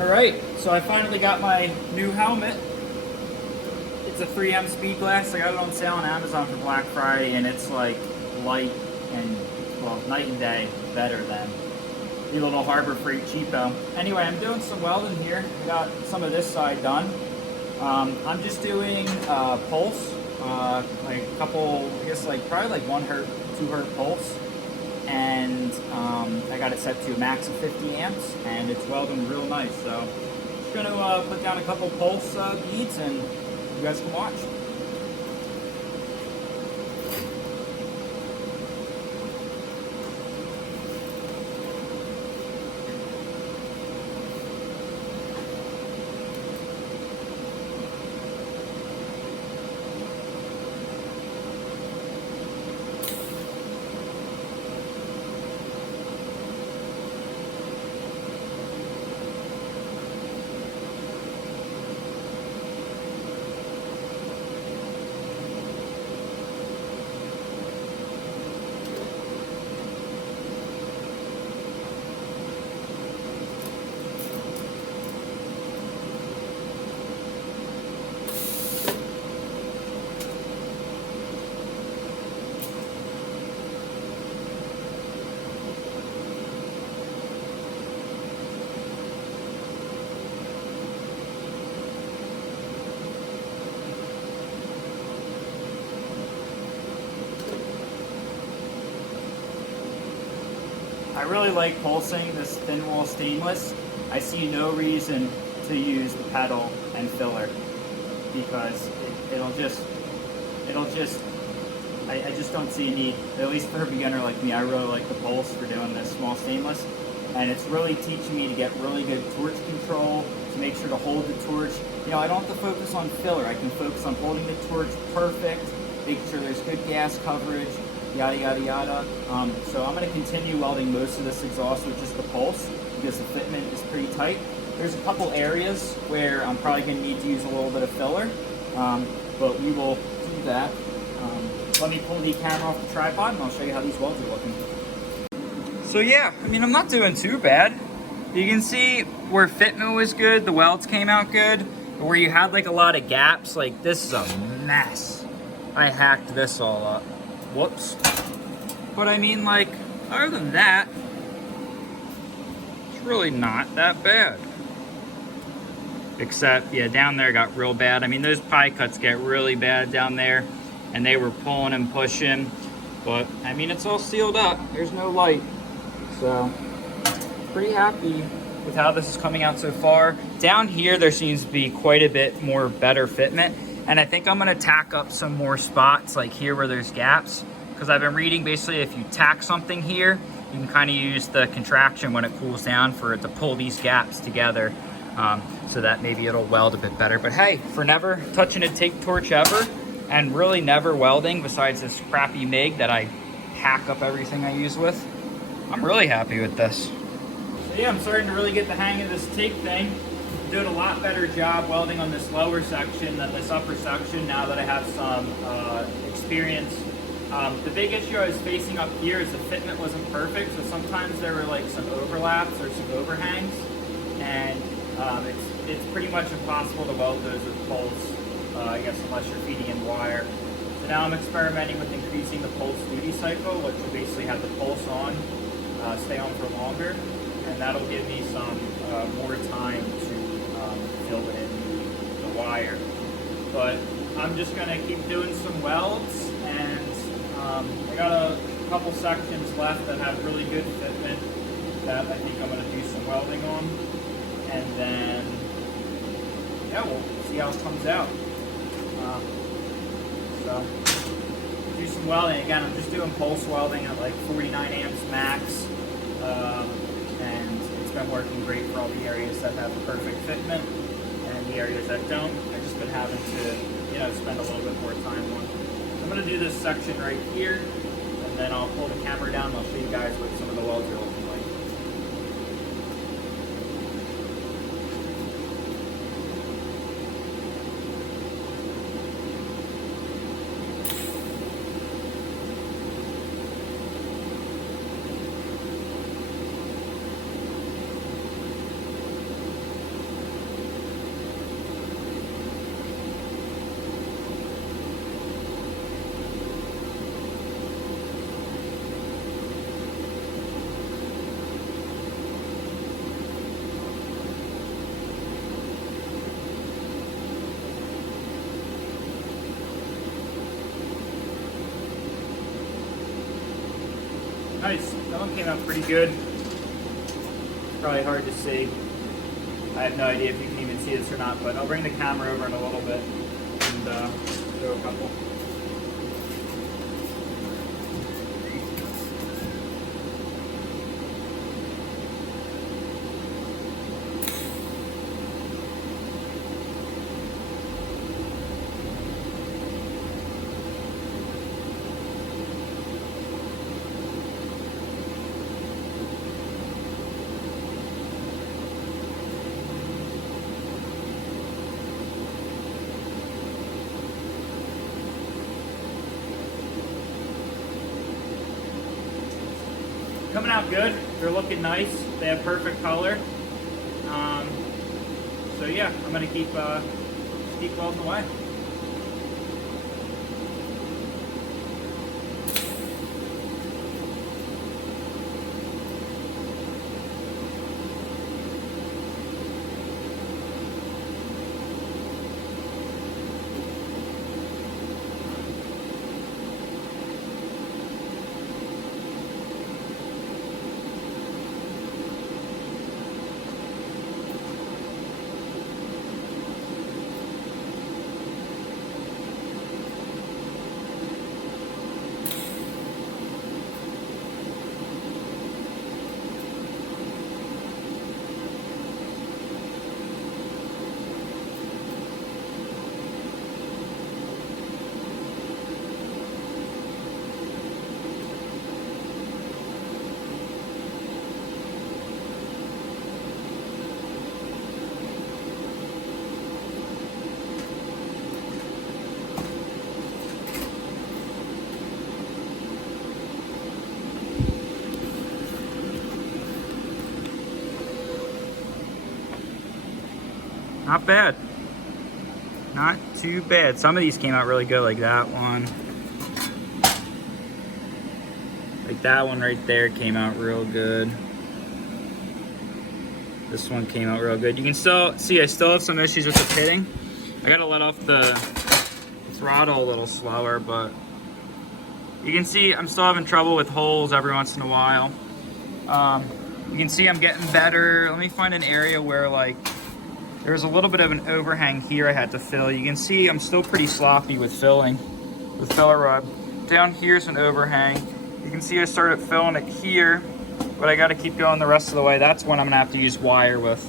Alright, so I finally got my new helmet. It's a 3M Speed Glass. I got it on sale on Amazon for Black Friday, and it's like light and, well, night and day better than the little Harbor Freight cheapo. Anyway, I'm doing some welding here. I got some of this side done. I'm just doing pulse, like a couple, I guess like probably like 1 hertz, 2 hertz pulse. And I got it set to a max of 50 amps, and it's welding real nice. So I'm just going to put down a couple pulse beads, and you guys can watch. I really like pulsing this thin wall stainless. I see no reason to use the pedal and filler because I just don't see a need, at least for a beginner like me. I really like the pulse for doing this small stainless, and it's really teaching me to get really good torch control, to make sure to hold the torch. You know, I don't have to focus on filler. I can focus on holding the torch perfect, making sure there's good gas coverage, yada yada yada. So I'm going to continue welding most of this exhaust with just the pulse because the fitment is pretty tight. There's a couple areas where I'm probably going to need to use a little bit of filler, but we will do that. Let me pull the camera off the tripod and I'll show you how these welds are looking. So yeah, I mean, I'm not doing too bad. You can see where fitment was good, the welds came out good, but where you had like a lot of gaps, like this is a mess. I hacked this all up. Whoops. But I mean, like, other than that, it's really not that bad. Except, yeah, down there got real bad. I mean, those pie cuts get really bad down there, and they were pulling and pushing. But, I mean, it's all sealed up. There's no light. So, pretty happy with how this is coming out so far. Down here, there seems to be quite a bit more better fitment. And I think I'm gonna tack up some more spots like here where there's gaps, because I've been reading basically if you tack something here, you can kind of use the contraction when it cools down for it to pull these gaps together, so that maybe it'll weld a bit better. But hey, for never touching a TIG torch ever, and really never welding besides this crappy MIG that I hack up everything I use with, I'm really happy with this. So yeah, I'm starting to really get the hang of this TIG thing. Doing a lot better job welding on this lower section than this upper section now that I have some experience. The big issue I was facing up here is the fitment wasn't perfect, so sometimes there were like some overlaps or some overhangs, and it's pretty much impossible to weld those with pulse, I guess, unless you're feeding in wire. So now I'm experimenting with increasing the pulse duty cycle, which will basically have the pulse on, stay on for longer, and that'll give me some more time to fill in the wire. But I'm just gonna keep doing some welds, and I got a couple sections left that have really good fitment that I think I'm gonna do some welding on, and then yeah, we'll see how it comes out. So do some welding. Again, I'm just doing pulse welding at like 49 amps max, and it's been working great for all the areas that have perfect fitment. The areas that don't, I've just been having to, you know, spend a little bit more time on. I'm going to do this section right here, and then I'll pull the camera down and I'll show you guys what some of the welds are looking like. Nice, that one came out pretty good. Probably hard to see. I have no idea if you can even see this or not, but I'll bring the camera over in a little bit and show a couple. Coming out good. They're looking nice. They have perfect color. So yeah, I'm gonna keep welding away. Not bad. Not too bad. Some of these came out really good, like that one. Like that one right there came out real good. This one came out real good. You can still see I still have some issues with the pitting. I gotta let off the throttle a little slower, but you can see I'm still having trouble with holes every once in a while. You can see I'm getting better. Let me find an area where like there's a little bit of an overhang here I had to fill. You can see I'm still pretty sloppy with filling with filler rod. Down here's an overhang. You can see I started filling it here, but I got to keep going the rest of the way. That's when I'm gonna have to use wire with.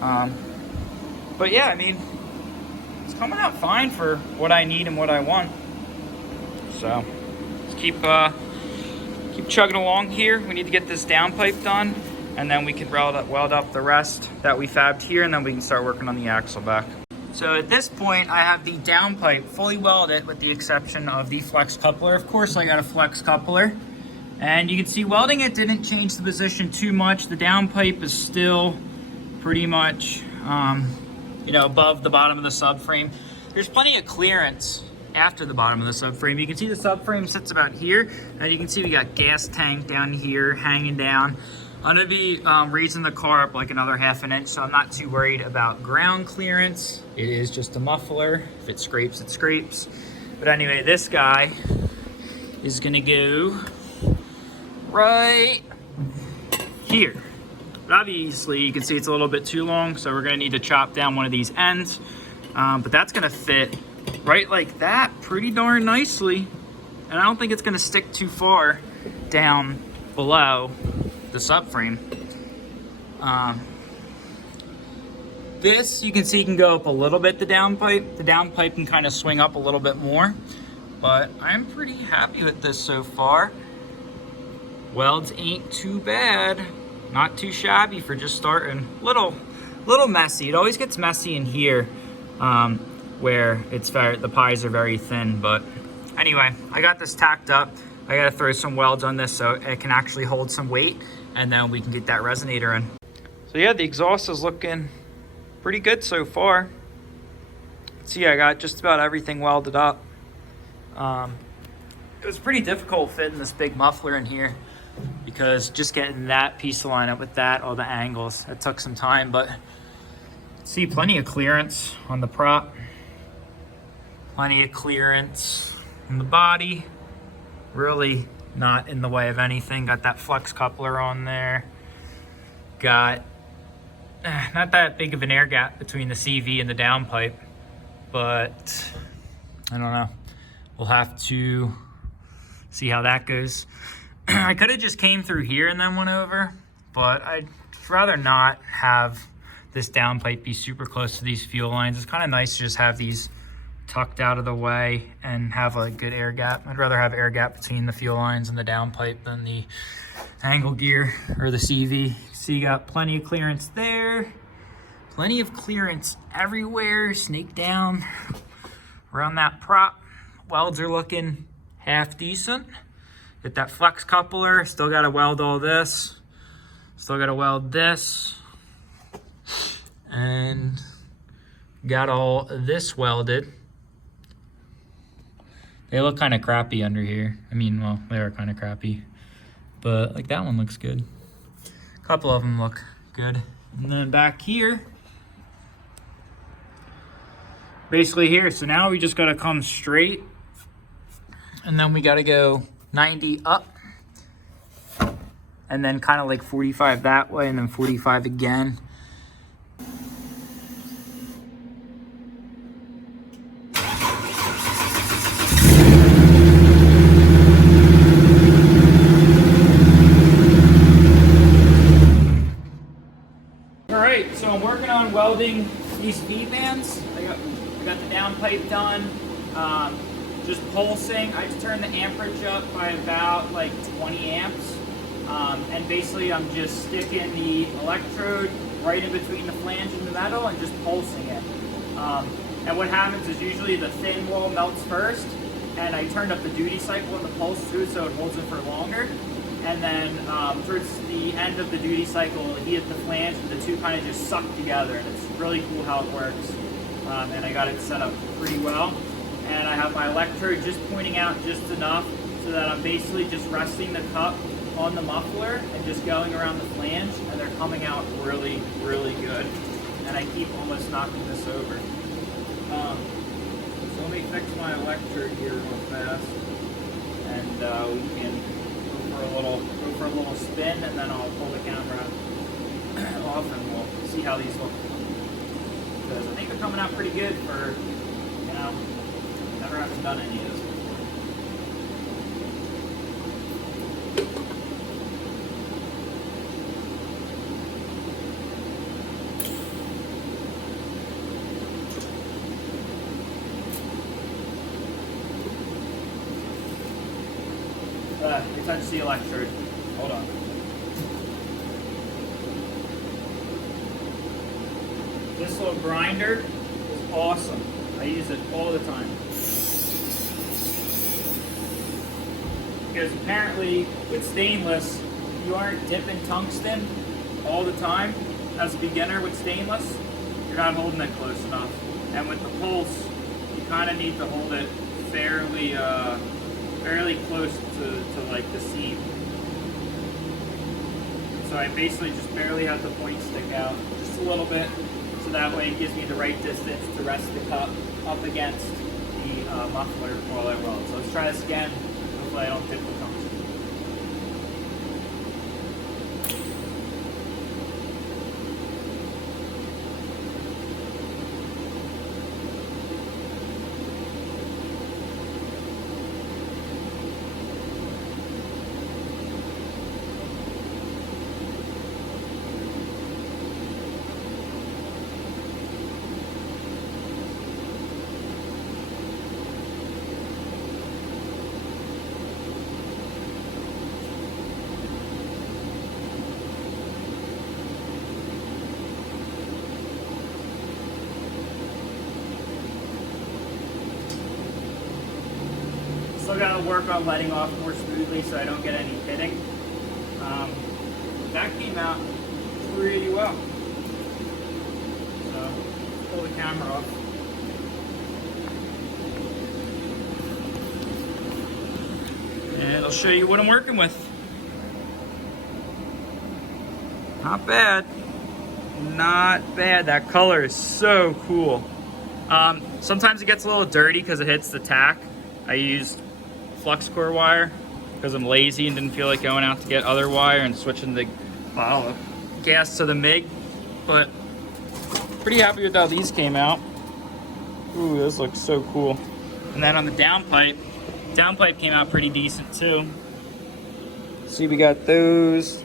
But yeah, I mean, it's coming out fine for what I need and what I want. So let's keep chugging along here. We need to get this downpipe done, and then we can weld up the rest that we fabbed here, and then we can start working on the axle back. So at this point, I have the downpipe fully welded with the exception of the flex coupler. Of course, I got a flex coupler. And you can see welding it didn't change the position too much. The downpipe is still pretty much, above the bottom of the subframe. There's plenty of clearance after the bottom of the subframe. You can see the subframe sits about here. And you can see we got gas tank down here hanging down. I'm gonna be raising the car up like another ½ an inch, so I'm not too worried about ground clearance. It is just a muffler. If it scrapes, it scrapes. But anyway, this guy is gonna go right here. But obviously, you can see it's a little bit too long, so we're gonna need to chop down one of these ends. But that's gonna fit right like that pretty darn nicely. And I don't think it's gonna stick too far down below the subframe. This you can see can go up a little bit, the downpipe. The downpipe can kind of swing up a little bit more, but I'm pretty happy with this so far. Welds ain't too bad. Not too shabby for just starting. Little messy. It always gets messy in here where the pies are very thin, but anyway, I got this tacked up. I gotta throw some welds on this so it can actually hold some weight, and then we can get that resonator in. So yeah, the exhaust is looking pretty good so far. See, I got just about everything welded up. It was pretty difficult fitting this big muffler in here because just getting that piece to line up with that, all the angles, it took some time, but see plenty of clearance on the prop, plenty of clearance on the body. Really not in the way of anything. Got that flex coupler on there. Got not that big of an air gap between the CV and the downpipe, but I don't know. We'll have to see how that goes. I could have just came through here and then went over, but I'd rather not have this downpipe be super close to these fuel lines. It's kind of nice to just have these tucked out of the way and have a good air gap. I'd rather have air gap between the fuel lines and the downpipe than the angle gear or the CV. So you got plenty of clearance there, plenty of clearance everywhere. Snake down around that prop. Welds are looking half decent. Get that flex coupler. Still got to weld all this. Still got to weld this. And got all this welded. They look kind of crappy under here. I mean, well, they are kind of crappy. But like that one looks good. A couple of them look good. And then back here, basically here. So now we just got to come straight. And then we got to go 90 up. And then kind of like 45 that way and then 45 again. So I'm working on welding these V-bands. I got the downpipe done, just pulsing. I just turned the amperage up by about like 20 amps. And basically I'm just sticking the electrode right in between the flange and the metal and just pulsing it. And what happens is usually the thin wall melts first, and I turned up the duty cycle in the pulse too so it holds it for longer. And then towards the end of the duty cycle, he hit the flange and the two kind of just suck together, and it's really cool how it works. And I got it set up pretty well. And I have my electrode just pointing out just enough so that I'm basically just resting the cup on the muffler and just going around the flange, and they're coming out really, really good. And I keep almost knocking this over. So let me fix my electrode here real fast, and we can go for a little spin, and then I'll pull the camera off and we'll see how these look. Because I think they're coming out pretty good for, you know, never having done any of this. Touch the electrode. Hold on. This little grinder is awesome. I use it all the time. Because apparently with stainless, you aren't dipping tungsten all the time. As a beginner with stainless, you're not holding it close enough. And with the pulse, you kind of need to hold it fairly close to like the seam. So I basically just barely have the point stick out just a little bit, so that way it gives me the right distance to rest the cup up against the muffler while I weld. So let's try this again. Hopefully I don't dip the tungsten. Still got to work on letting off more smoothly so I don't get any pitting. That came out pretty well. So pull the camera off. And I'll show you what I'm working with. Not bad. Not bad. That color is so cool. Sometimes it gets a little dirty because it hits the tack. I used flux core wire because I'm lazy and didn't feel like going out to get other wire and switching the bottle of gas to the MIG. But pretty happy with how these came out. Ooh, this looks so cool. And then on the downpipe came out pretty decent too. See, we got those.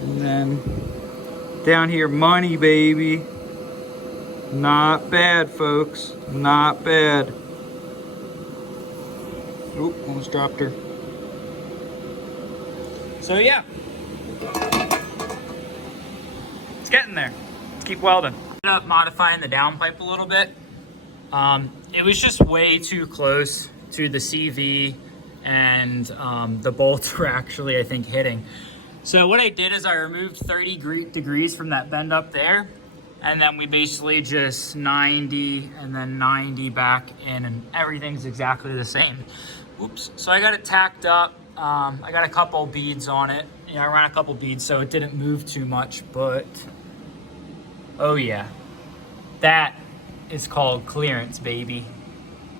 And then down here, money, baby. Not bad, folks. Not bad. Oop, almost dropped her. So yeah. It's getting there. Let's keep welding. Ended up modifying the downpipe a little bit. It was just way too close to the CV, and the bolts were actually, I think, hitting. So what I did is I removed 30 degrees from that bend up there, and then we basically just 90 and then 90 back in, and everything's exactly the same. Oops. So I got it tacked up. I got a couple beads on it. You know, I ran a couple beads so it didn't move too much, but oh yeah, that is called clearance, baby.